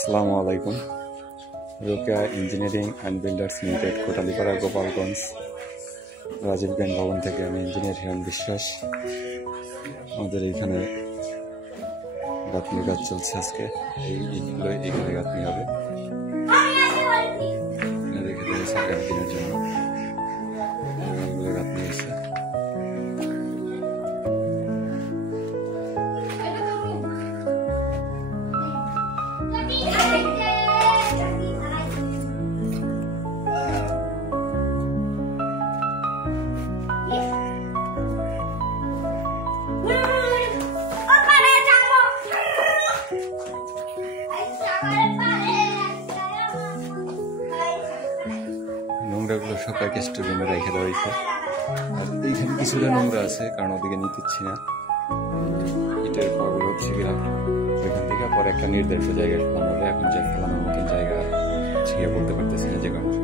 আসসালামু আলাইকুম। Rokeya engineering and builders limited, Kotalipara, Gopalganj, Rajiv Gandhi Bhavan থেকে আমি ইঞ্জিনিয়ার হিরণ বিশ্বাস। আমাদের এইখানে গাঁথনির কাজ চলছে। আজকে এই ইটগুলো এইখানে গাঁথনি হবে, রেখে দিয়েছে আগামী দিনের জন্য। এইগুলো গাঁথনি হয়েছে। নোংরাগুলো সব এক স্টোরুমে রেখে দেওয়া হয়েছে। আর এইখানে কিছুটা নোংরা আছে, কারণ ওদিকে নিতেছি না। ইটের পাগুলো হচ্ছে কিনা ওইখান থেকে পরে একটা নির্দিষ্ট জায়গায় ফেলানো হবে। এখন যে ফেলানোর মতন জায়গা ছিঁড়ে বলতে পারতেছি না, যে কারণে